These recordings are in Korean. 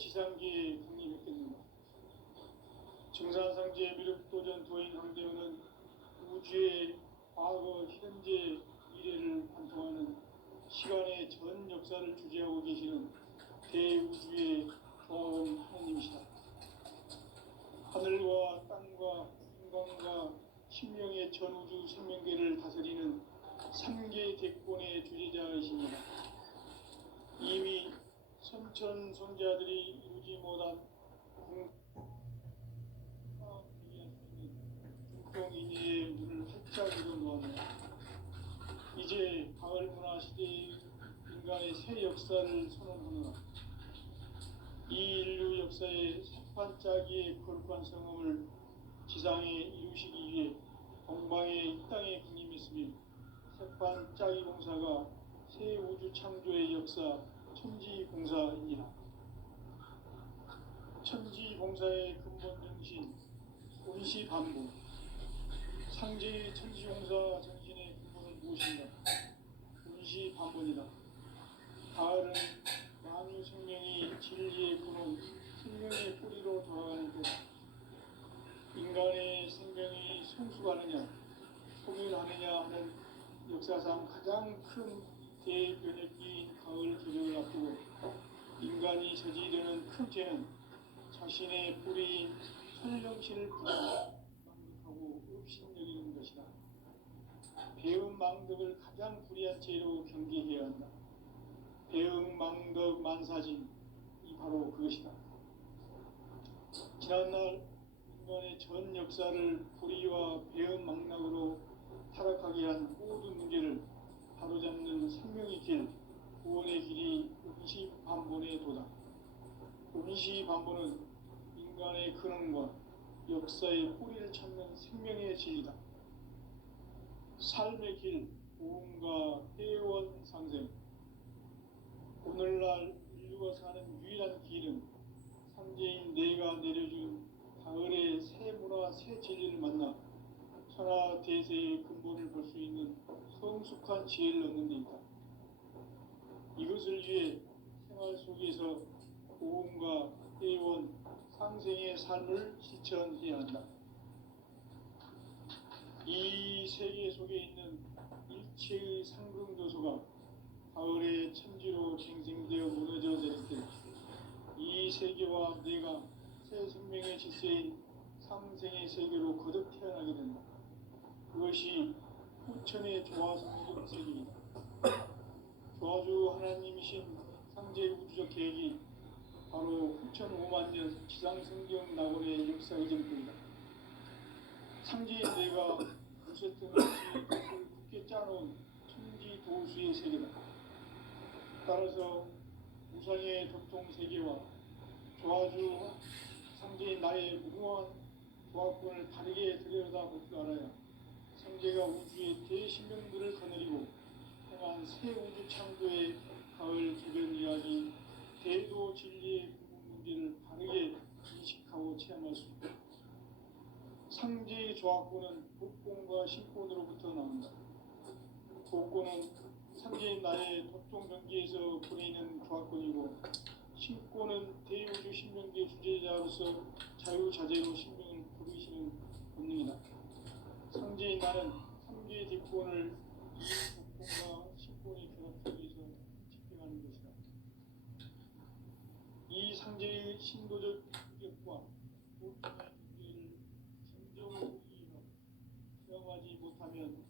지상기에 강림했겠는가. 증산상제 미륵도전 도인 황대현은 우주의 과거, 현재, 미래를 관통하는 시간의 전 역사를 주재하고 계시는 대우주의 조화원 하느님이시다. 하늘과 땅과 인간과 신명의 전우주 생명계를 다스리는 삼계 대권의 주재자이십니다. 이미 선천손자들이 이루지 못한 중동인의 문을 활짝 열어놓았네. 이제 가을 문화 시대의 인간의 새 역사를 선언하노라. 이 인류 역사의 새반짝이의 거룩한 성음을 지상에 이루시기 위해 동방의 이 땅에 강림했으며 새반짝이 공사가 새 우주 창조의 역사 천지공사이니라. 천지공사의 근본 정신 온시반복. 상제의 천지공사 정신의 근본은 무엇인가? 온시반복이다. 가을은 만유 생명이 진리의 근원, 생명의 뿌리로 돌아가는 때다. 인간의 생명이 성숙하느냐, 소멸하느냐 하는 역사상 가장 큰 대변혁기인 가을 개벽을 앞두고 인간이 저지르는 큰 죄는 자신의 뿌리인 설령신을 망덕하고 업신여기는 것이다. 배음 망덕을 가장 불의한 죄로 경계해야 한다. 배음 망덕 만사진이 바로 그것이다. 지난날 인간의 전 역사를 불의와 배음 망락으로 타락하게 한 모든 문제를 바로잡는 생명의 길, 구원의 길이 온시반본의 도다. 온시반본은 인간의 근원과 역사의 뿌리를 찾는 생명의 진리다. 삶의 길, 고음과 회원 상생. 오늘날 인류가 사는 유일한 길은 상제인 내가 내려준 가을의 새 문화, 새 진리를 만나 천하 대세의 근본을 볼 수 있는 성숙한 지혜를 얻는 데 있다. 이것을 위해 생활 속에서 고음과 회원, 상생의 삶을 실천해야 한다. 이 세계 속에 있는 일체의 상승 요소가 가을의 천지로 갱생되어 무너져 내릴 때 이 세계와 내가 새 생명의 질서인 상생의 세계로 거듭 태어나게 된다. 그것이 후천의 조화성적 세계이다. 조화주 하나님이신 상제 우주적 계획이 바로 후천 5만 년 지상성경 낙원의 역사 의정표이다. 상제의 내가 무쇠등 없이 그것을 굳게 짜놓은 천지 도수의 세계다. 따라서 우상의 도통 세계와 조화주 상제인 나의 무궁한 조합권을 바르게 들여다볼 줄 알아야 상제가 우주의 대신명들을 거느리고 행한 새 우주 창조의 가을 개변 이야기, 대도 진리의 근본 문제를 바르게 인식하고 체험할 수 있다. 상제의 조합권은 복권과 신권으로부터 나온다. 복권은 상제인 나의 도통 경계에서 보내는 조합권이고, 신권은 대우주 신명계 주제자로서 자유자재로 신명을 부르시는 본능이다. 상제인 나는 3개의 뒷권을 이 복권과 신권의 결합 속에서 집행하는 것이다. 이 상제의 신도적 인격과 보통의 경계를 진정으로 이해하고 체험하지 못하면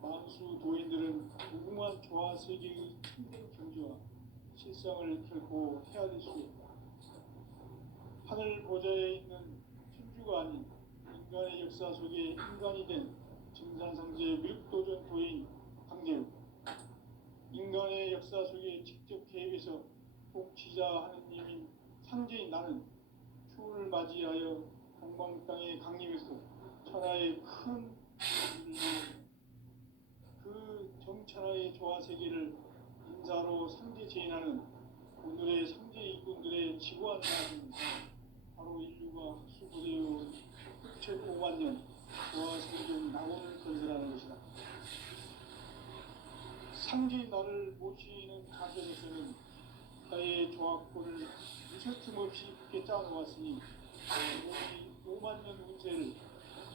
만수 도인들은 무궁한 조화 세계의 참된 경지와 실상을 결코 헤아릴 수 없다. 하늘 보좌에 있는 천주가 아닌 인간의 역사 속에 인간이 된 증산상제 미륵도전 도인 황대우, 인간의 역사 속에 직접 개입해서 통치자 하느님인 상제인 나는 추운을 맞이하여 동방 땅에 강림해서 천하의 큰 그 정천하의 조화 세계를 인사로 상제 제인하는 오늘의 상제 일꾼들의 지구한 나라입니다. 바로 인류가 흡수부대해온 6,5만 년 조화 생존 낙원을 건설하는 것이다. 상제인 나를 모시는 자세로서는 나의 조합권을 멈춤없이 굳게 짜놓았으니 오직 5만 년 운세를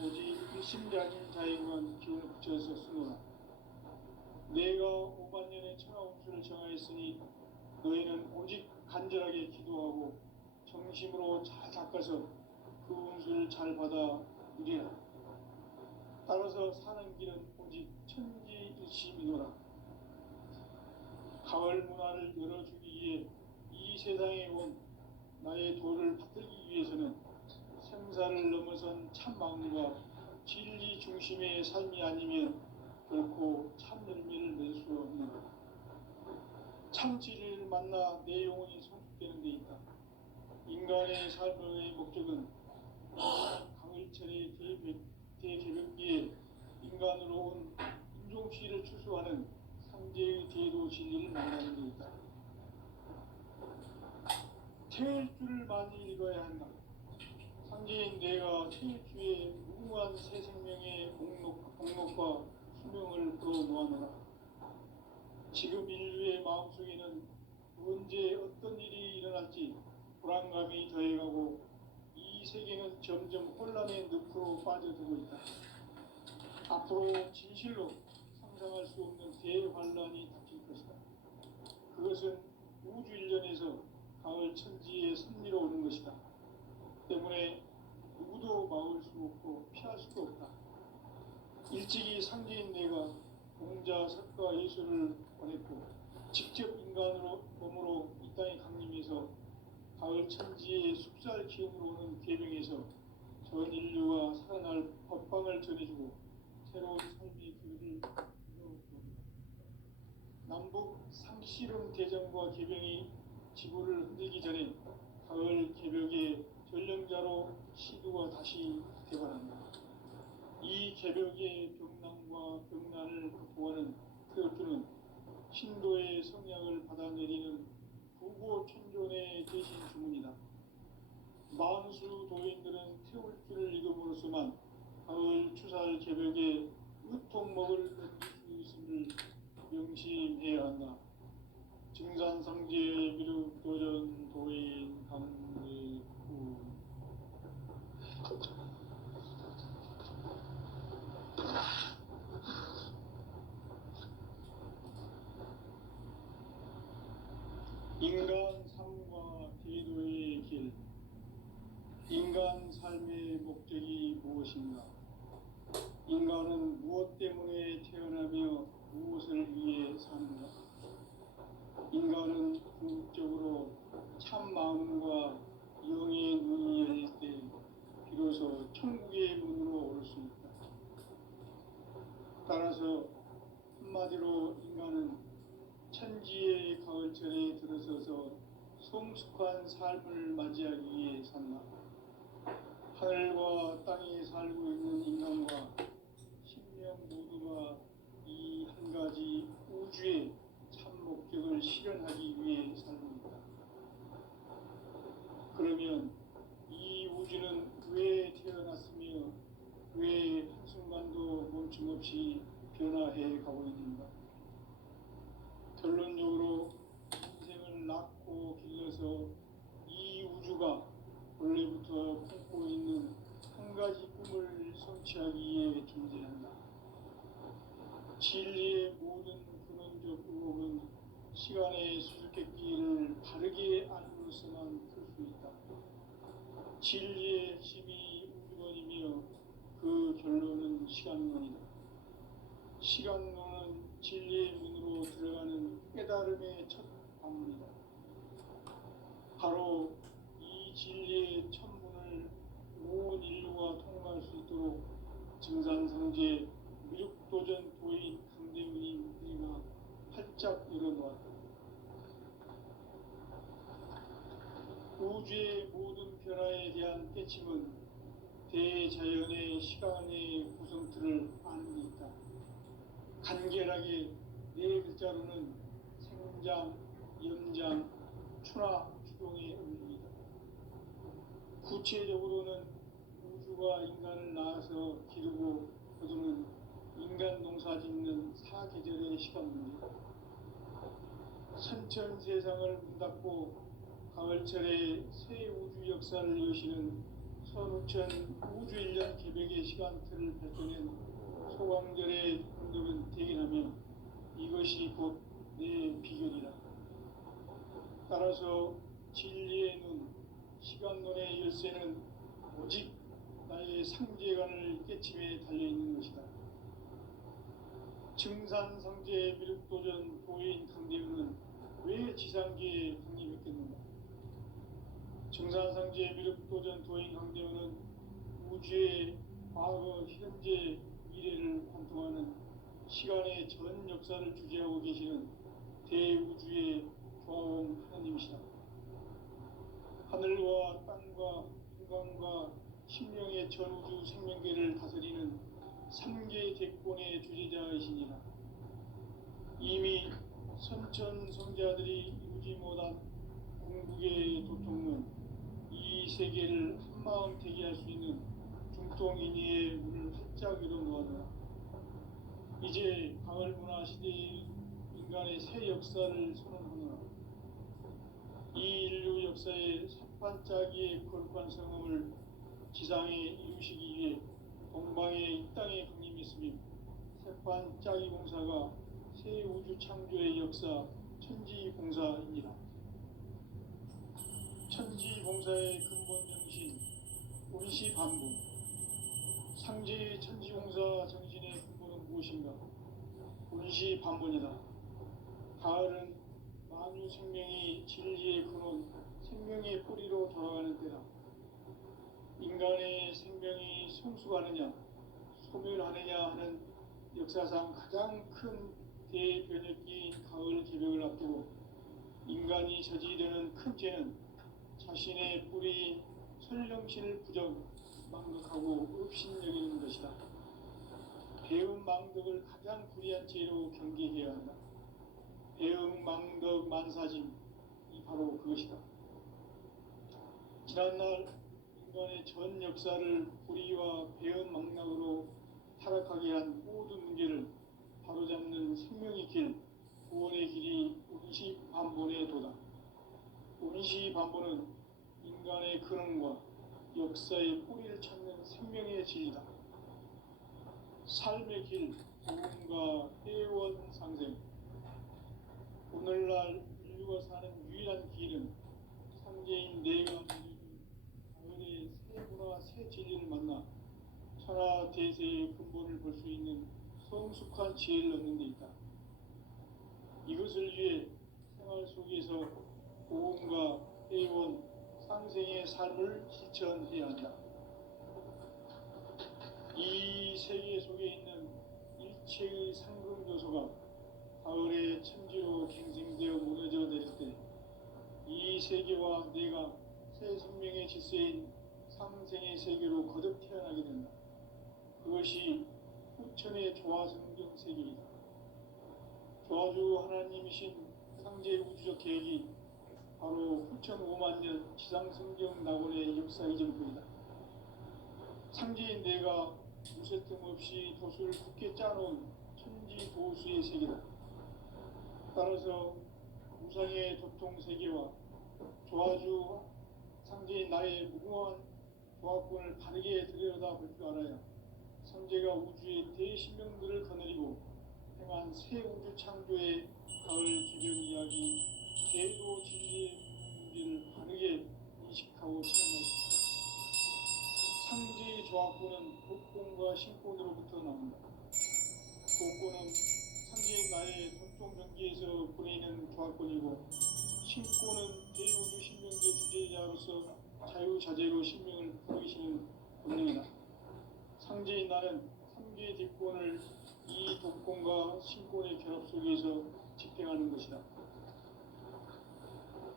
오직 일심가진 자에게만 기운을 붙여서 쓰노라. 내가 5만 년의 천하 운수를 정하였으니 너희는 오직 간절하게 기도하고 정심으로 잘 닦아서 그 운수를 잘 받아 누리라. 따라서 사는 길은 오직 천지일심이노라. 가을 문화를 열어주기 위해 이 세상에 온 나의 도를 받들기 위해서는 생사를 넘어선 참 마음과 진리 중심의 삶이 아니면 결코 참 열매를 낼 수 없는 참 진리를 만나 내 영혼이 성숙되는 데 있다. 인간의 삶의 목적은 강일철의 대개벽기에 인간으로 온 인종시를 추수하는 상제의 제도 진리를 만나는 데 있다. 태일주를 많이 읽어야 한다. 상제인 내가 태일주의 무궁한 새 생명의 목록과 수명을 풀어놓아노라. 지금 인류의 마음속에는 언제 어떤 일이 일어날지 불안감이 더해가고 이 세계는 점점 혼란의 늪으로 빠져들고 있다. 앞으로 진실로 상상할 수 없는 대환란이 닥칠 것이다. 그것은 우주 일련에서 가을 천지의 섭리로 오는 것이다. 때문에 누구도 막을 수 없고 피할 수도 없다. 일찍이 상제인 내가 공자, 석가, 예수를 보냈고 직접 인간으로 몸으로 이 땅에 강림해서 가을 천지의 숙살 기운으로 오는 계명에서 전 인류가 살아날 법방을 전해주고 새로운 삶의 길을 열어봅니다. 남북 상씨름 대전과 계병이 지구를 흔들기 전에 가을 개벽의 전령자로 시두가 다시 개발한다. 이 개벽의 병난과 병난을 극복하는 태엽주는 신도의 성향을 받아내리는 부고천존의 대신 주문이다. 만수 도인들은 태울주를 읽음으로써만 가을 추살 개벽에 으통먹을 넘길 수 있음을 명심해야 한다. 증산상제 미륵도전 도인 강의구 인간 삶과 제도의 길. 인간 삶의 목적이 무엇인가? 인간은 무엇 때문에 태어나며 무엇을 위해 사는가? 인간은 궁극적으로 참 마음과 영의 눈이 열릴 때 비로소 천국의 문으로 올 수 있다. 따라서 한마디로 인간은 천지의 가을철에 들어서서 성숙한 삶을 맞이하기 위해 산다. 하늘과 땅에 살고 있는 인간과 신명 모두가 이 한 가지 우주의 참 목적을 실현하기 위해 살고 있다. 그러면 이 우주는 왜 태어났으며 왜 한순간도 멈춤없이 변화해 가고 있는가? 결론적으로 인생을 낳고 길러서 이 우주가 원래부터 품고 있는 한 가지 꿈을 성취하기 위해 존재한다. 진리의 모든 근원적 의혹은 시간의 수수께끼를 바르게 알므로서만 풀 수 있다. 진리의 핵심이 우주론이며 그 결론은 시간론이다. 시간론은 진리의 문으로 들어가는 깨달음의 첫 관문이다. 바로 이 진리의 천문을 온 인류가 통과할 수 있도록 증산상제 미륵도전 도인 강대문인 우리가 활짝 열어놓았다. 우주의 모든 변화에 대한 깨침은 대자연의 시간의 구성틀을 아는 데 있다. 간결하게 네 글자로는 생장, 염장, 추나, 추동의 의미이다. 구체적으로는 우주가 인간을 낳아서 기르고 거두는 인간 농사 짓는 사계절의 시간 문제다. 선천 세상을 문 닫고 가을철에 새 우주 역사를 여시는 선우천 우주일년 개벽의 시간표를 밝혀낸 소광절의 감독은 대견하며 이것이 곧 내 비결이라. 따라서 진리의 눈, 시간론의 열쇠는 오직 나의 상제관을 깨침에 달려있는 것이다. 증산상제 미륵도전 도인 강대우는 왜 지상계에 강림했겠는가? 증산상제 미륵도전 도인 강대우는 우주의 과거, 현재, 미래를 관통하는 시간의 전 역사를 주재하고 계시는 대우주의 조화원 하나님이시다. 하늘과 땅과 인간과 신명의 전우주 생명계를 다스리는 삼계 대권의 주재자이시니라. 이미 선천성자들이 이루지 못한 궁극의 도통은 이 세계를 한마음 되게 할 수 있는 중통인의의 문을 활짝 열어놓았노라. 이제 가을문화 시대의 인간의 새 역사를 선언하노라. 이 인류 역사의 삿반짜기의 거룩한 성음을 지상에 이루시기 위해 동방의 이 땅에 강림했으며 삿반짜기 공사가 새 우주 창조의 역사 천지공사입니다. 천지공사의 근본 정신 운시반분. 상제의 천지공사 정신의 근본은 무엇인가? 운시반분이다. 가을은 만유 생명이 진리의 근원, 생명의 뿌리로 돌아가는 때다. 인간의 생명이 성숙하느냐, 소멸하느냐 하는 역사상 가장 큰 대변혁기인 가을 개벽을 앞두고 인간이 저지르는 큰 죄는 자신의 뿌리인 설령신을 망각하고 업신여기는 것이다. 배움 망덕을 가장 불의한 죄로 경계해야 한다. 배움 망덕 만사짐이 바로 그것이다. 지난날 인간의 전 역사를 불의와 배움 망락으로 타락하게 한 모든 문제를 바로잡는 생명의 길, 구원의 길이 운시반본의 도다. 운시반본은 인간의 근원과 역사의 뿌리를 찾는 생명의 진리다. 삶의 길, 도움과 회원 상생. 오늘날 인류가 사는 유일한 길은 상제인 내가 가을의 새 문화, 새 진리를 만나 천하 대세의 근본을 볼 수 있는 성숙한 지혜를 얻는 데 있다. 이것을 위해 생활 속에서 보험과 회원, 상생의 삶을 실천해야 한다. 이 세계 속에 있는 일체의 상금 요소가 가을의 천지로 갱생되어 무너져 내릴 때 이 세계와 내가 새 생명의 질서인 상생의 세계로 거듭 태어나게 된다. 그것이 후천의 조화성경 세계이다. 조화주 하나님이신 상제 우주적 계획이 바로 후천 5만 년 지상성경 낙원의 역사 이전뿐이다. 상제인 내가 무쇠틈 없이 도수를 굳게 짜놓은 천지도수의 세계다. 따라서 우상의 도통 세계와 조화주 상제인 나의 무궁한 조화권을 바르게 들여다볼 줄 알아야 선제가 우주의 대신명들을 거느리고 행한 새 우주 창조의 가을 개벽 이야기, 제도 진리의 문제를 바르게 인식하고 체험할 수 있다. 상제의 조화권은 복권과 신권으로부터 나온다. 복권은 상제인 나의 도통 경계에서 보내는 조화권이고, 신권은 대우주 신명계 주제자로서 자유자재로 신명을 부르시는 본능이다. 상제인 나는 3개 뒷권을 이 도권과 신권의 결합 속에서 집행하는 것이다.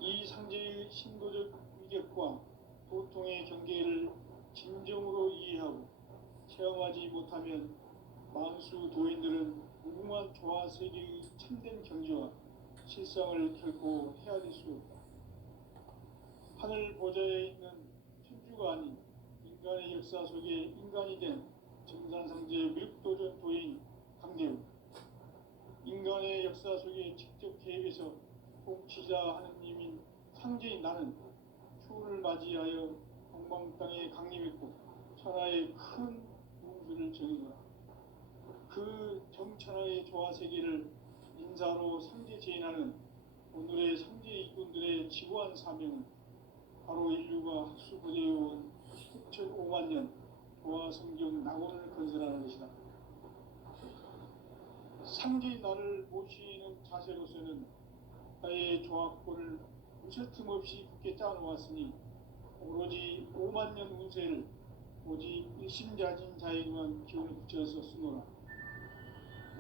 이 상제의 신도적 위격과 도통의 경계를 진정으로 이해하고 체험하지 못하면 만수 도인들은 무궁한 조화 세계의 참된 경지와 실상을 결코 헤아릴 수 없다. 하늘 보좌에 있는 천주가 아닌 인간의 역사 속에 인간이 된 증산상제 미륵도전 도인 강대우. 인간의 역사 속에 직접 개입해서 통치자 하느님인 상제인 나는 추운을 맞이하여 동방 땅에 강림했고 천하의 큰 문수를 정해노라. 그 정천하의 조화세계를 인사로 상제 제인하는 오늘의 상제 일꾼들의 지구한 사명은 바로 인류가 학수고대해온 6,5만 년 조화성경 낙원을 건설하는 것이다. 상제인 나를 모시는 자세로서는 나의 조합권을 무실 틈 없이 굳게 짜놓았으니 오로지 5만 년 운세를 오직 일심자진 자에게만 기운을 붙여서 쓰노라.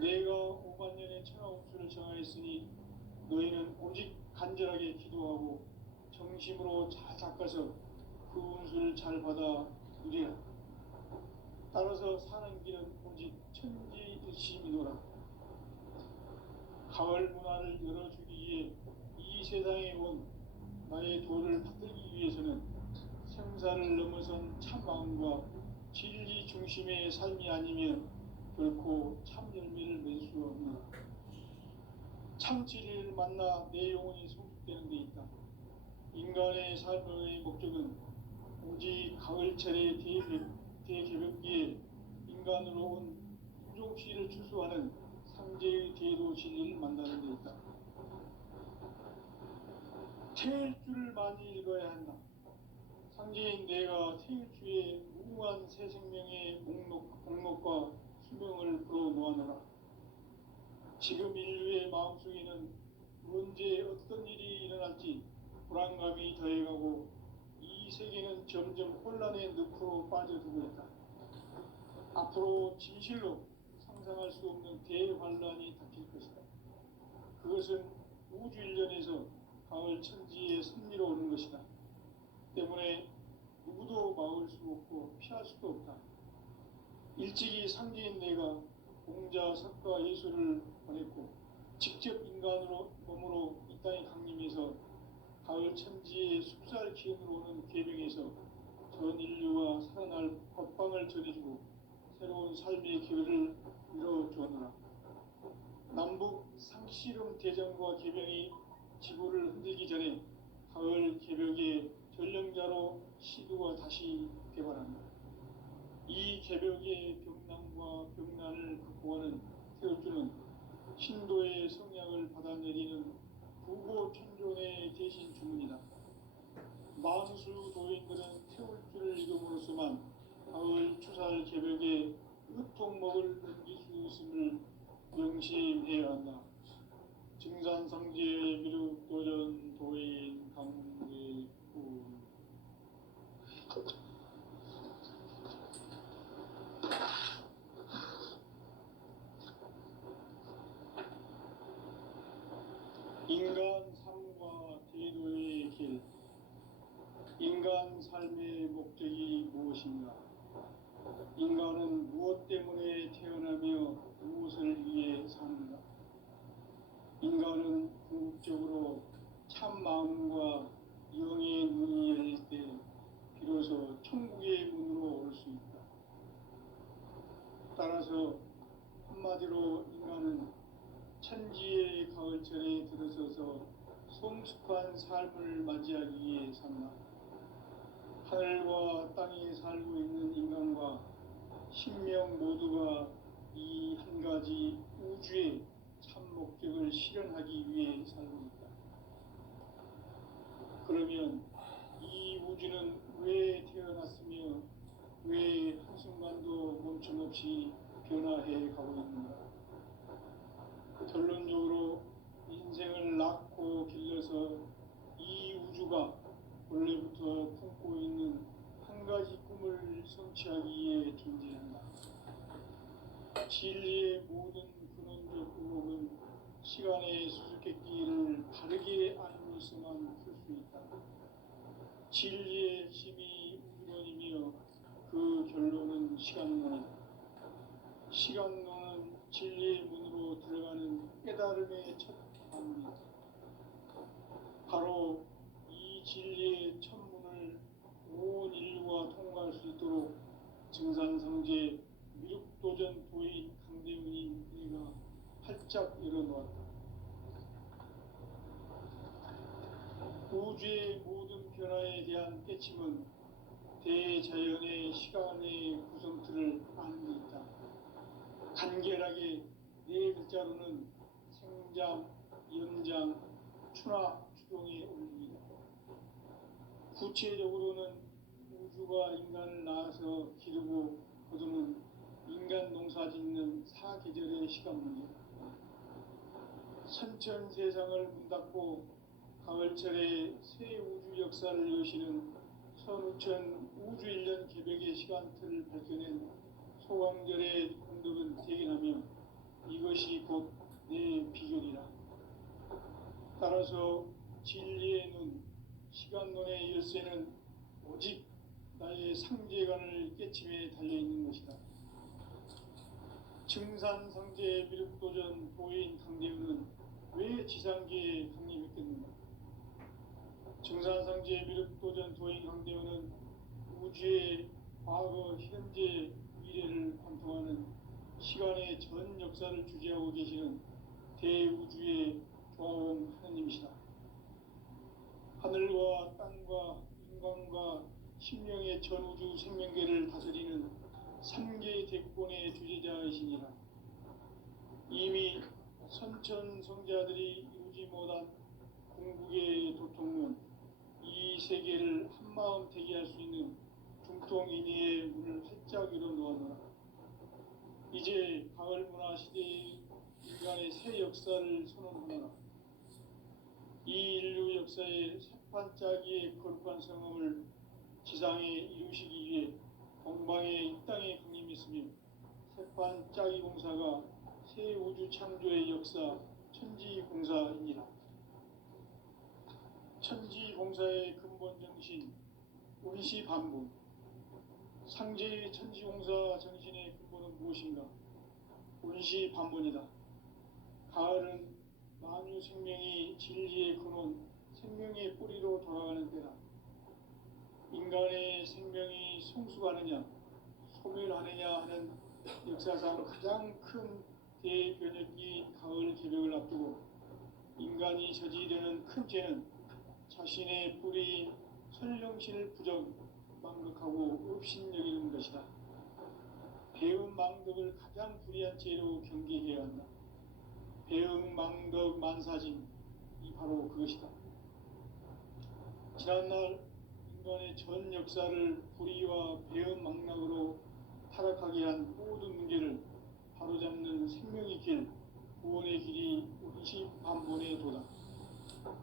내가 5만 년의 천하운수를 정하였으니 너희는 오직 간절하게 기도하고 정심으로 잘 닦아서 그 운수를 잘 받아 누리라. 따라서 사는 길은 오직 천지일심이노라. 가을 문화를 열어주기 위해 이 세상에 온 나의 도를 받들기 위해서는 생사를 넘어선 참 마음과 진리 중심의 삶이 아니면 결코 참 열매를 맺을 수 없노라. 참 진리를 만나 내 영혼이 성숙되는 데 있다. 인간의 삶의 목적은 오직 가을철의 대개벽기에 인간으로 온 인종씨를 추수하는 상제의 대도 진리를 만나는 데 있다. 태일주를 많이 읽어야 한다. 상제인 내가 태일주의 무궁한 새 생명의 목록과 수명을 불어 놓아노라. 지금 인류의 마음속에는 언제 어떤 일이 일어날지 불안감이 더해가고 이 세계는 점점 혼란의 늪으로 빠져들고 있다. 앞으로 진실로 상상할 수 없는 대환란이 닥칠 것이다. 그것은 우주 일련에서 가을 천지에 승리로 오는 것이다. 때문에 누구도 막을 수 없고 피할 수도 없다. 일찍이 상제인 내가 공자, 석가, 예수를 보냈고 직접 인간으로 몸으로 이 땅에 강림해서 가을 천지의 숲살 기운으로 오는 계명에서 전 인류가 살아날 법방을 전해주고 새로운 삶의 기회를 이뤄주었노라. 남북 상씨름 대전과 계명이 지구를 흔들기 전에 가을 개벽의 전령자로 시두가 다시 개발한다. 이 개벽의 병난과 병난을 극복하는 태울주는 신도의 성약을 받아내리는 부고 천존의 대신 주문이다. 만수 도인들은 태울주를 읽음으로써만 가을 추살 개벽의 으통목을 넘길 수 있음을 명심해야 한다. 증산상제 미륵 도전 도인 강대구. 인간 삶과 대도의 길. 인간 삶의 목적이 무엇인가? 인간은 무엇 때문에 태어나며 무엇을 위해 사는가? 인간은 궁극적으로 참 마음과 영의 눈이 열릴 때 비로소 천국의 문으로 올 수 있다. 따라서 한마디로 인간은 천지의 가을철에 들어서서 성숙한 삶을 맞이하기 위해 산다. 하늘과 땅에 살고 있는 인간과 신명 모두가 이 한 가지 우주의 참 목적을 실현하기 위해 살고 있다. 그러면 이 우주는 왜 태어났으며 왜 한순간도 멈춤없이 변화해 가고 있는가? 결론적으로 인생을 낳고 길러서 이 우주가 원래부터 품고 있는 한 가지 꿈을 성취하기 위해 존재한다. 진리의 모든 근원적 의혹은 시간의 수수께끼를 바르게 알므로서만 풀 수 있다. 진리의 핵심이 우주론이며 그 결론은 시간론이다. 시간론은 진리의 문으로 들어가는 깨달음의 첫 방문이다. 바로 이 진리의 첫 문을 온 인류가 통과할 수 있도록 증산상제 미륵도전 도인 강대훈이 우리가 활짝 열어놓았다. 우주의 모든 변화에 대한 깨침은 대자연의 시간의 구성틀을 아는 데 있다. 간결하게 네 글자로는 생장, 연장, 추나 추동의 원리이다. 구체적으로는 우주가 인간을 낳아서 기르고 거두는 인간 농사 짓는 사계절의 시간문이다. 선천 세상을 문닫고 가을철에 새 우주 역사를 여시는 선우천 우주 1년 개벽의 시간틀을 밝혀낸 소강절의 공덕은 대견하며 이것이 곧 내 비결이라. 따라서 진리의 눈, 시간론의 열쇠는 오직 나의 상제관을 깨침에 달려있는 것이다. 증산상제 미륵도전 도인 강대우는 왜 지상계에 강림했겠는가? 증산상제 미륵도전 도인 강대우는 우주의 과거, 현재, 미래를 관통하는 시간의 전 역사를 주재하고 계시는 대우주의 조화원 하느님이시다. 하늘과 땅과 인간과 신명의 전우주 생명계를 다스리는 3개 대권의 주제자이시니라. 이미 선천성자들이 이루지 못한 궁극의 도통은 이 세계를 한마음 되게 할 수 있는 중통인의의 문을 활짝 열어놓았노라. 이제 가을 문화 시대의 인간의 새 역사를 선언하노라. 이 인류 역사의 새판짜기의 거룩한 성음을 지상에 이루시기 위해 동방의 이 땅에 강림했으며 새판짜기 공사가 새 우주 창조의 역사 천지공사이니라. 천지공사의 근본 정신 운시반분. 상제의 천지공사 정신의 근본은 무엇인가? 운시반분이다. 가을은 만유 생명이 진리의 근원, 생명의 뿌리로 돌아가는 때다. 인간의 생명이 성숙하느냐, 소멸하느냐 하는 역사상 가장 큰 대변혁기인 가을 개벽을 앞두고 인간이 저지르는 큰 죄는 자신의 뿌리인 설령신을 부정, 망극하고 업신여기는 것이다. 배움 망덕을 가장 불의한 죄로 경계해야 한다. 배움 망덕 만사진, 이 바로 그것이다. 지난날 인간의 전 역사를 불의와 배움 망락으로 타락하게 한 모든 문제를 바로잡는 생명의 길, 구원의 길이 운시반본의 도다.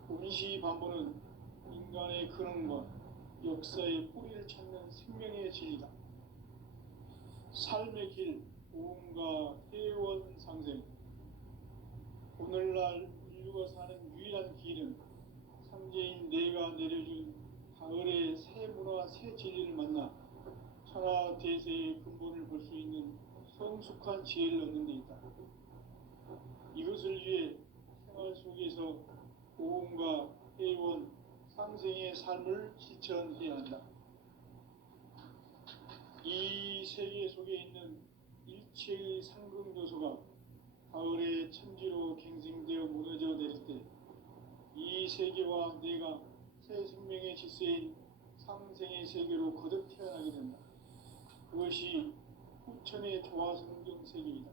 운시반본은 인간의 근원과 역사의 뿌리를 찾는 생명의 진리다. 삶의 길, 오음과 회원상생. 오늘날 인류가 사는 유일한 길은 상제인 내가 내려준 가을의 새 문화, 새 진리를 만나 천하 대세의 근본을 볼 수 있는 성숙한 지혜를 얻는 데 있다. 이것을 위해 생활 속에서 오음과 회원, 상생의 삶을 실천해야 한다. 이 세계 속에 있는 일체의 상극 요소가 가을의 천지로 갱생되어 무너져 내릴 때 이 세계와 내가 새 생명의 질서인 상생의 세계로 거듭 태어나게 된다. 그것이 후천의 조화성경 세계이다.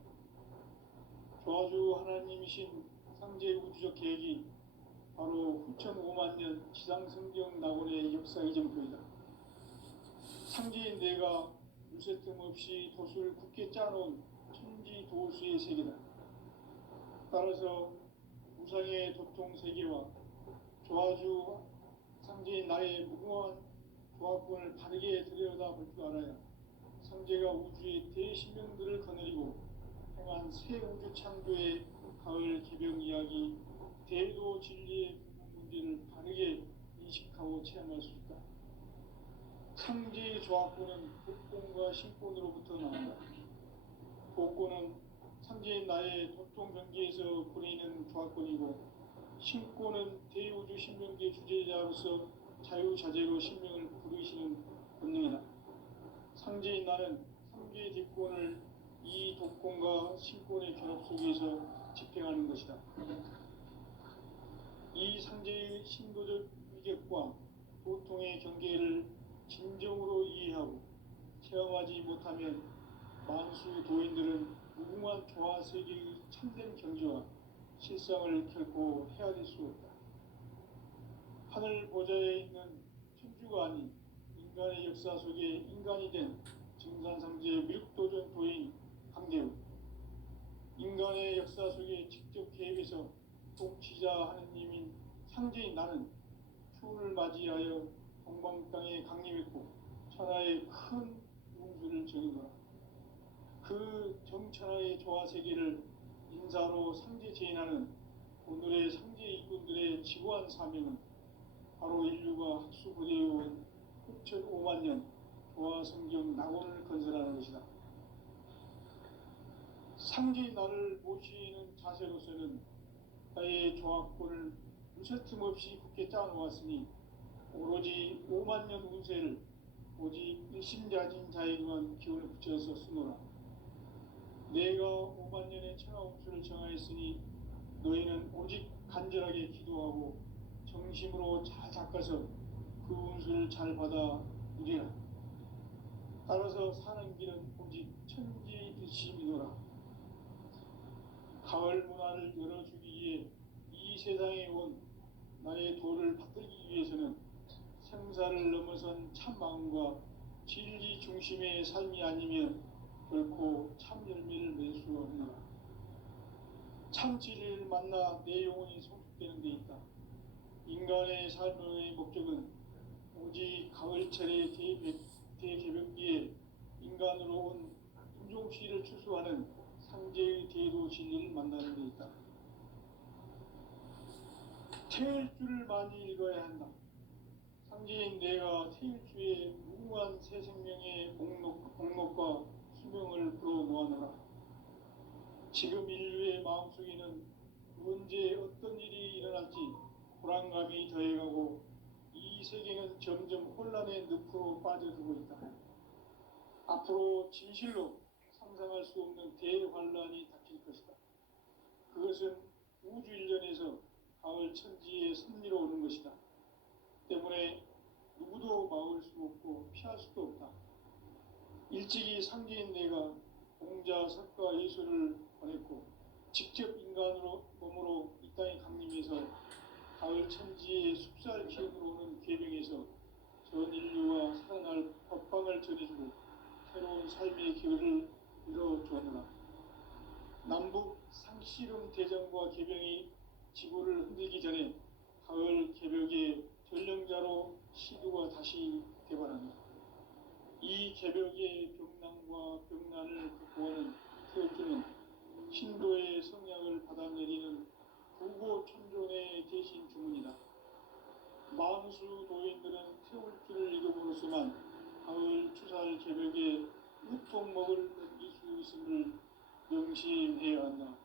조화주 하나님이신 상제 우주적 계획이 바로 후천 5만 년 지상성경 낙원의 역사 이정표이다. 상제인 내가 물새틈 없이 도수를 굳게 짜놓은 천지 도수의 세계다. 따라서 무상의 도통 세계와 조화주 상제인 나의 무궁한 조합권을 바르게 들여다볼 줄 알아야 상제가 우주의 대신명들을 거느리고 행한 새 우주 창조의 가을 개벽 이야기, 대도 진리의 문제를 바르게 인식하고 체험할 수 있다. 상제의 조합권은 복권과 신권으로부터 나온다. 복권은 상제인 나의 도통 경계에서 부리는 조합권이고, 신권은 대우주 신명계 주제자로서 자유자재로 신명을 부르시는 본능이다. 상제인 나는 3개의 뒷권을 이 독권과 신권의 결합 속에서 집행하는 것이다. 이 상제의 신도적 이격과 고통의 경계를 진정으로 이해하고 체험하지 못하면 만수 도인들은 무궁한 조화 세계의 참된 경지와 실상을 결코 헤아릴 수 없다. 하늘 보좌에 있는 천주가 아닌 인간의 역사 속에 인간이 된 증산상제 밀국도전 도인 강대우, 인간의 역사 속에 직접 개입해서 통치자 하느님인 상제인 나는 추운을 맞이하여 동방 땅에 강림했고 천하의 큰 운수를 정인노라. 그 정천하의 조화 세계를 인사로 상제 제인하는 오늘의 상제 이군들의 지구한 사명은 바로 인류가 학수부대해온 6,5만 년 조화 성경 낙원을 건설하는 것이다. 상제인 나를 모시는 자세로서는 나의 조합권을 무쇠 틈 없이 굳게 짜놓았으니 오로지 5만 년 운세를 오직 일심자진 자에게만 기운을 붙여서 쓰노라. 내가 5만 년의 천하 운수를 정하였으니 너희는 오직 간절하게 기도하고 정심으로 잘 닦아서 그 운수를 잘 받아 누리라. 따라서 사는 길은 오직 천지일심이노라. 가을 문화를 열어주기 위해 이 세상에 온 나의 도를 받들기 위해서는 생사를 넘어선 참 마음과 진리 중심의 삶이 아니면 결코 참 열매를 맺을 수 없노라. 참 진리를 만나 내 영혼이 성숙되는 데 있다. 인간의 삶의 목적은 오직 가을철의 대개벽기에 인간으로 온 인종씨를 추수하는 상제의 대도 진리를 만나는 데 있다. 태일주를 많이 읽어야 한다. 상제인 내가 태일주의 무궁한 새 생명의 목록과 수명을 불어 모아노라. 지금 인류의 마음속에는 언제 어떤 일이 일어날지 불안감이 더해가고 이 세계는 점점 혼란의 늪으로 빠져들고 있다. 앞으로 진실로 상상할 수 없는 대환란이 닥칠 것이다. 그것은 우주 일련에서 가을 천지의 섭리로 오는 것이다. 때문에 누구도 막을 수 없고 피할 수도 없다. 일찍이 상제인 내가 공자, 석가, 예수를 보냈고 직접 인간으로 몸으로 이 땅에 강림해서 가을 천지의 숲살 기운으로 오는 계명에서 전 인류와 살아날 법방을 전해주고 새로운 삶의 기회를 이뤄주었노라. 남북 상씨름 대전과 개병이 지구를 흔들기 전에 가을 개벽의 전령자로 시두가 다시 개발한다. 이 개벽의 병난과 병난을 극복하는 태울주는 신도의 성약을 받아내리는 부고 천존의 대신 주문이다. 만수 도인들은 태울주를 읽음으로써만 가을 추살 개벽의 으통목을 넘길 수 있음을 명심해야 한다.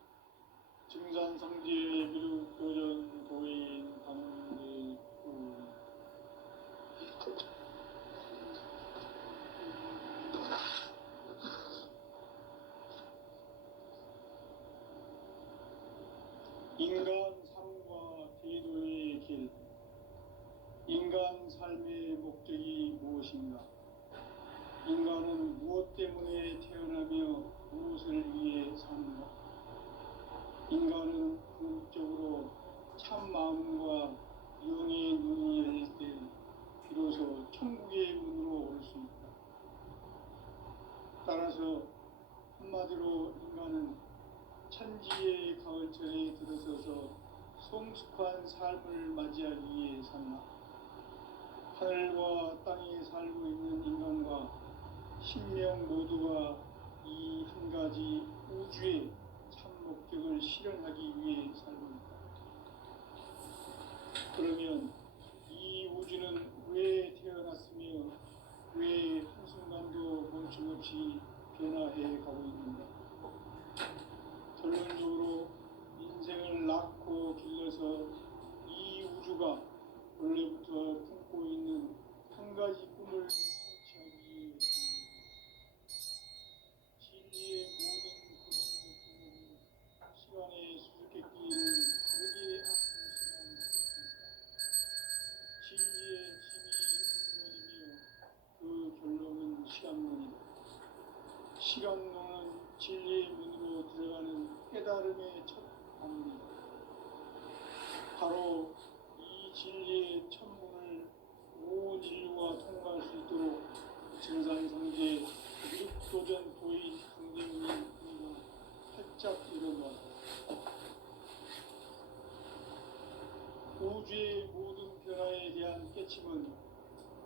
증산상제의 비lud도전 도인 강대우. 인간 삶과 대도의 길. 인간 삶의 목적이 무엇인가? 인간은 무엇 때문에 태어나며 무엇을 위해 사는가? 인간은 궁극적으로 참 마음과 영의 눈이 열릴 때 비로소 천국의 문으로 올 수 있다. 따라서 한마디로 인간은 천지의 가을철에 들어서서 성숙한 삶을 맞이하기 위해 산다. 하늘과 땅에 살고 있는 인간과 신명 모두가 이 한 가지 우주의 참 목적을 실현하기 위해 살고 있다. 그러면 이 우주는 왜 태어났으며 왜 한순간도 멈춤없이 변화해 가고 있는가? 결론적으로 인생을 낳고 길러서 이 우주가 원래부터 품고 있는 한 가지 꿈을 성취하기 위해 진리의 모든 근원적 꿈은 시간의 수수께끼를 다르게 앞으로 시간 시간론은 진리의 문으로 들어가는 깨달음의 첫 방문이다. 바로 이 진리의 첫 문을 온 인류가 통과할 수 있도록 증산성제 미륵도전 도인 강대훈이 활짝 일어났다. 우주의 모든 변화에 대한 깨침은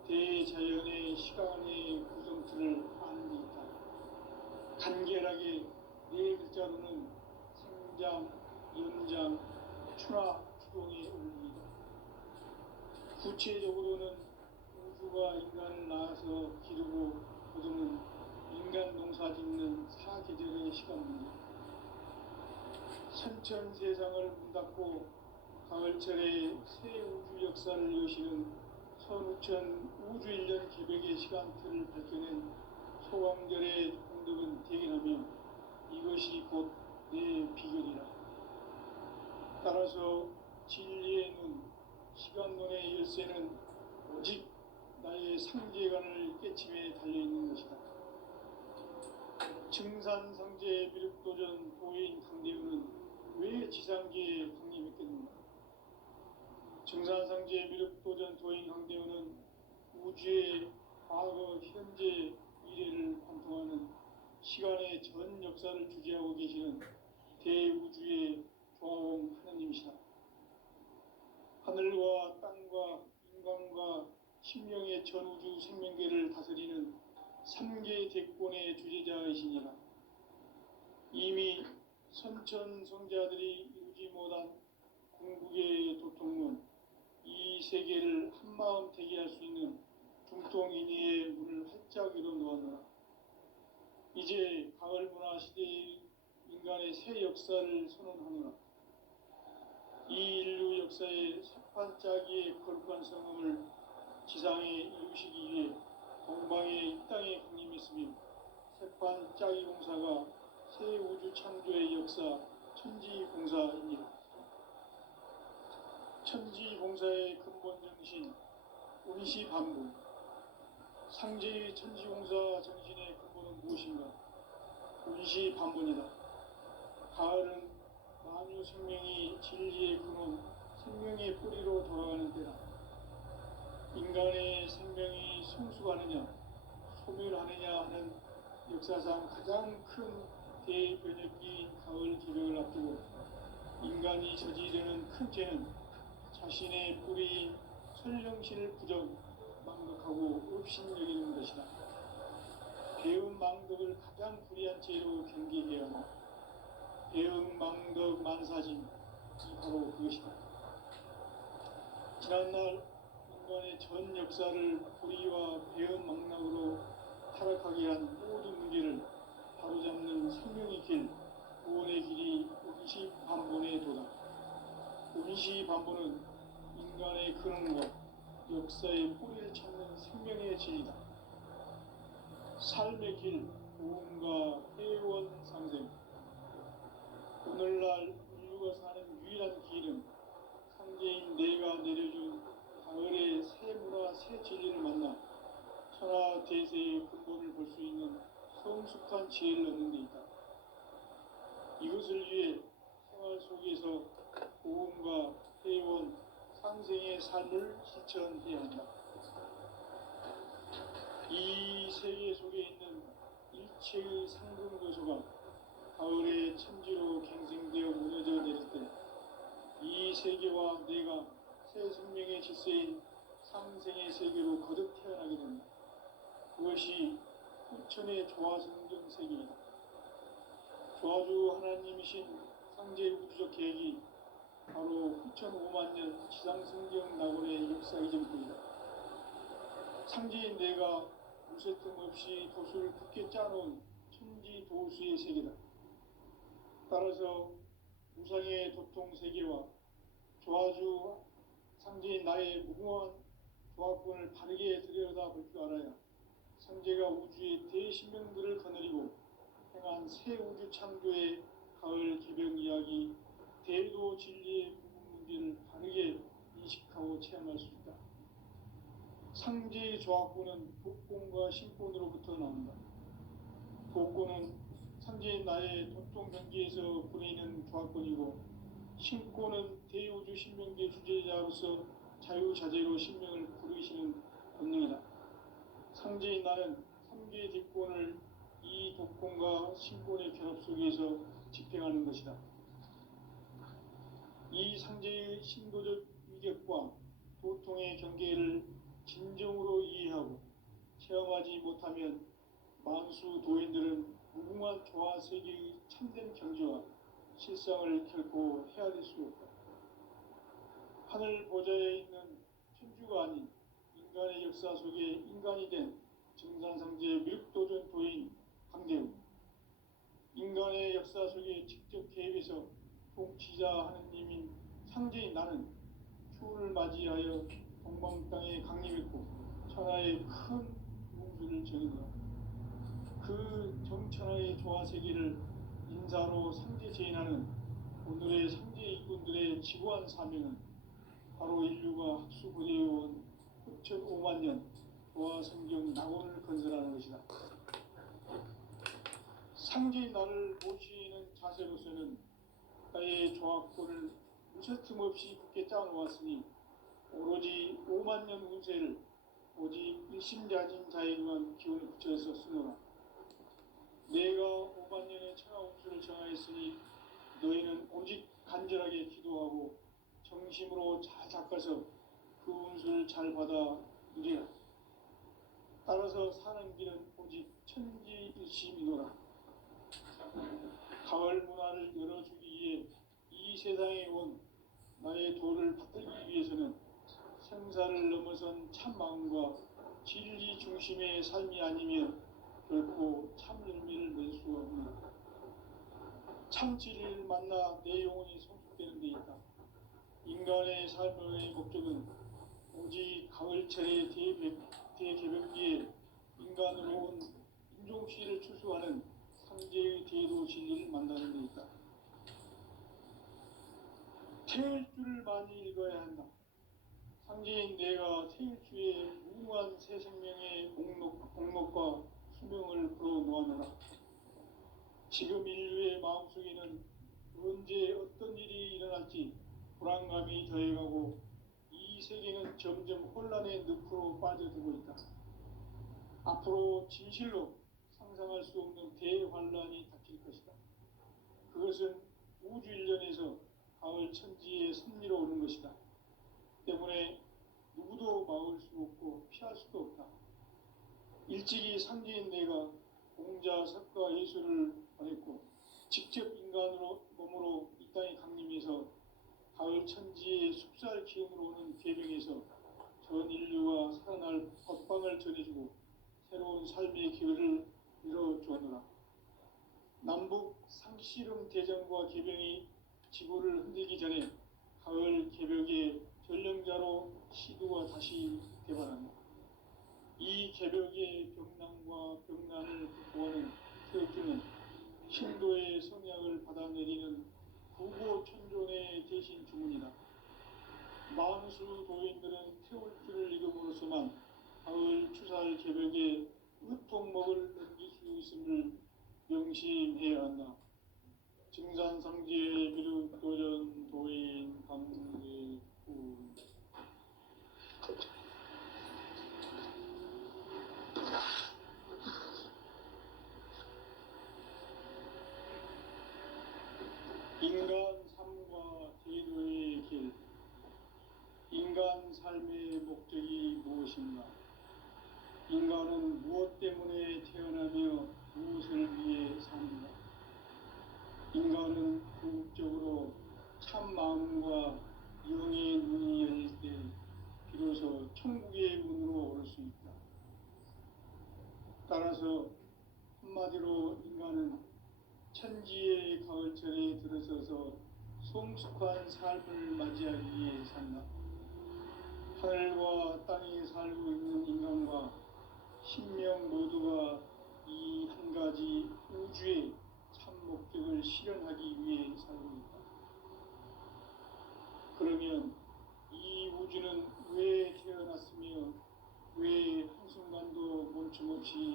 대자연의 시간의 구성틀을 아는 데 있다. 간결하게 네 글자로는 생장, 연장, 추나 추동의 원리이다. 구체적으로는 우주가 인간을 낳아서 기르고 거두는 인간 농사 짓는 사계절의 시간입니다. 선천 세상을 문 닫고 가을철에 새 우주 역사를 여시는 선우천 우주일년 개백의 시간틀을 밝혀낸 소광절의 공덕은 대견하며 이것이 곧 내 비결이라. 따라서 진리의 눈, 시간론의 열쇠는 오직 나의 상제관을 깨침에 달려있는 것이다. 증산상제 미륵도전 도인 강대훈은 왜 지상계에 강림했겠는가? 증산상제 미륵도전 도인 강대훈은 우주의 과거, 현재, 미래를 관통하는 시간의 전 역사를 주재하고 계시는 대우주의 조화공 하느님이시다. 하늘과 땅과 인간과 심령의 전우주 생명계를 다스리는 3계 대권의 주재자이시니라. 이미 선천 성자들이 이루지 못한 궁극의 도통문, 이 세계를 한마음 대기할 수 있는 중통인의의 문을 활짝 열어 놓았노라. 이제 가을 문화 시대의 인간의 새 역사를 선언하노라. 이 인류 역사의 새반짝이의 거룩한 성음을 지상에 이루시기 위해 동방의 이 땅에 강림했으며 새반짝이 공사가 새 우주 창조의 역사 천지공사입니다. 천지공사의 근본 정신 운시반분. 상제의 천지공사 정신의 근본은 무엇인가? 운시반분이다. 가을은 만유 생명이 진리의 근원, 생명의 뿌리로 돌아가는 때다. 인간의 생명이 성숙하느냐, 소멸하느냐 하는 역사상 가장 큰 대변혁기인 가을 개벽을 앞두고 인간이 저지르는 큰 죄는 자신의 뿌리인 설령신을 부정, 망덕하고 업신여기는 것이다. 배운 망덕을 가장 불의한 죄로 경계해야 한다. 배응 망덕 만사진, 이 바로 그것이다. 지난날 인간의 전 역사를 불의와 배응 망락으로 타락하게 한 모든 문제를 바로잡는 생명의 길, 구원의 길이 운시반본에 도다. 운시반본은 인간의 근원과 역사의 뿌리를 찾는 생명의 진리다. 삶의 길, 고음과 회원 상생. 오늘날 인류가 사는 유일한 길은 상제인 내가 내려준 가을의 새 문화, 새 진리를 만나 천하 대세의 근본을 볼 수 있는 성숙한 지혜를 얻는 데 있다. 이것을 위해 생활 속에서 고음과 회원, 상생의 삶을 실천해야 한다. 이 세계 속에 있는 일체의 상근고소가 가을의 천지로 갱생되어 무너져 내릴 때 이 세계와 내가 새 생명의 질서인 상생의 세계로 거듭 태어나게 된다. 그것이 후천의 조화성경 세계이다. 조화주 하나님이신 상제 우주적 계획이 바로 후천 5만년 지상성경 낙원의 역사 이전뿐이다. 상제인 내가 무쇠 틈 없이 도수를 굳게 짜놓은 천지 도수의 세계다. 따라서 무상의 도통 세계와 조화주 상제인 나의 무궁한 조화권을 바르게 들여다볼 줄 알아야 상제가 우주의 대신명들을 거느리고 행한 새 우주 창조의 가을 개벽 이야기, 대도 진리의 구분 문제를 바르게 인식하고 체험할 수 있다. 상제의 조화권은 복본과 신본으로부터 나온다. 복고는 상제인 나의 독종 경기에서 부리는 조합권이고, 신고는 대우주 신명계 주제자로서 자유자재로 신명을 부르시는 권능이다. 상제인 나는 3개의 뒷권을 이 독권과 신권의 결합 속에서 집행하는 것이다. 이 상제의 신도적 위격과 도통의 경계를 진정으로 이해하고 체험하지 못하면 만수 도인들은 무궁한 조화 세계의 참된 경지와 실상을 결코 헤아릴 수 없다. 하늘 보좌에 있는 천주가 아닌 인간의 역사 속에 인간이 된 증산상제 미륵도전 도인 강대우, 인간의 역사 속에 직접 개입해서 통치자 하느님인 상제인 나는 추운을 맞이하여 동방 땅에 강림했고 천하의 큰 무음수를 정의노라. 그 정천하의 조화 세계를 인사로 상제 제인하는 오늘의 상제 일꾼들의 지구한 사명은 바로 인류가 학수고대해온 흑천 5만 년 조화 성경 낙원을 건설하는 것이다. 상제인 나를 모시는 자세로서는 나의 조합권을 무쇠틈 없이 굳게 짜놓았으니 오로지 5만 년 운세를 오직 일심자진 자에게만 기운을 붙여서 쓰노라. 내가 5만 년의 천하 운수를 정하였으니 너희는 오직 간절하게 기도하고 정심으로 잘 닦아서 그 운수를 잘 받아 누리라. 따라서 사는 길은 오직 천지일심이노라. 가을 문화를 열어주기 위해 이 세상에 온 나의 도를 받들기 위해서는 생사를 넘어선 참 마음과 진리 중심의 삶이 아니면 결코 참 열매를 맺을 수가 없다. 참 진리를 만나 내 영혼이 성숙되는 데 있다. 인간의 삶의 목적은 오직 가을철의 대개벽기에 인간으로 온 인종씨를 추수하는 상제의 대도 진리를 만나는 데 있다. 태일주를 많이 읽어야 한다. 상제인 내가 태일주의 무궁한 새 생명의 목록과 수명을 불어놓아노라. 지금 인류의 마음속에는 언제 어떤 일이 일어날지 불안감이 더해가고 이 세계는 점점 혼란의 늪으로 빠져들고 있다. 앞으로 진실로 상상할 수 없는 대환란이 닥칠 것이다. 그것은 우주 일련에서 가을 천지의 섭리로 오는 것이다. 때문에 누구도 막을 수 없고 피할 수도 없다. 일찍이 상제인 내가 공자, 석가, 예수를 보냈고 직접 인간으로 몸으로 이 땅에 강림해서 가을 천지의 숙살 기운으로 오는 계명에서 전 인류가 살아날 법방을 전해주고 새로운 삶의 기회를 열어주었노라. 남북 상씨름 대전과 계병이 지구를 흔들기 전에 가을 개벽의 전령자로 시두가 다시 개발한다. 이 개벽의 병난과 병난을 극복하는 태극기는 신도의 성약을 받아내리는 구고천존의 대신 주문이다. 만수 도인들은 태울주를 읽음으로써만 가을 추살 개벽의 으통목을 넘길 수 있음을 명심해야 한다. 증산상제의 미륵도전 도인 강대훈. 인간 삶과 제도의 길. 인간 삶의 목적이 무엇인가? 인간은 무엇 때문에 태어나며 무엇을 위해 삽니다. 인간은 궁극적으로 참 마음과 영의 문이 열릴 때 비로소 천국의 문으로 오를 수 있다. 따라서 한마디로 인간은 천지의 가을철에 들어서서 성숙한 삶을 맞이하기 위해 산다. 하늘과 땅에 살고 있는 인간과 신명 모두가 이 한 가지 우주의 참 목적을 실현하기 위해 살고 있다. 그러면 이 우주는 왜 태어났으며 왜 한순간도 멈춤없이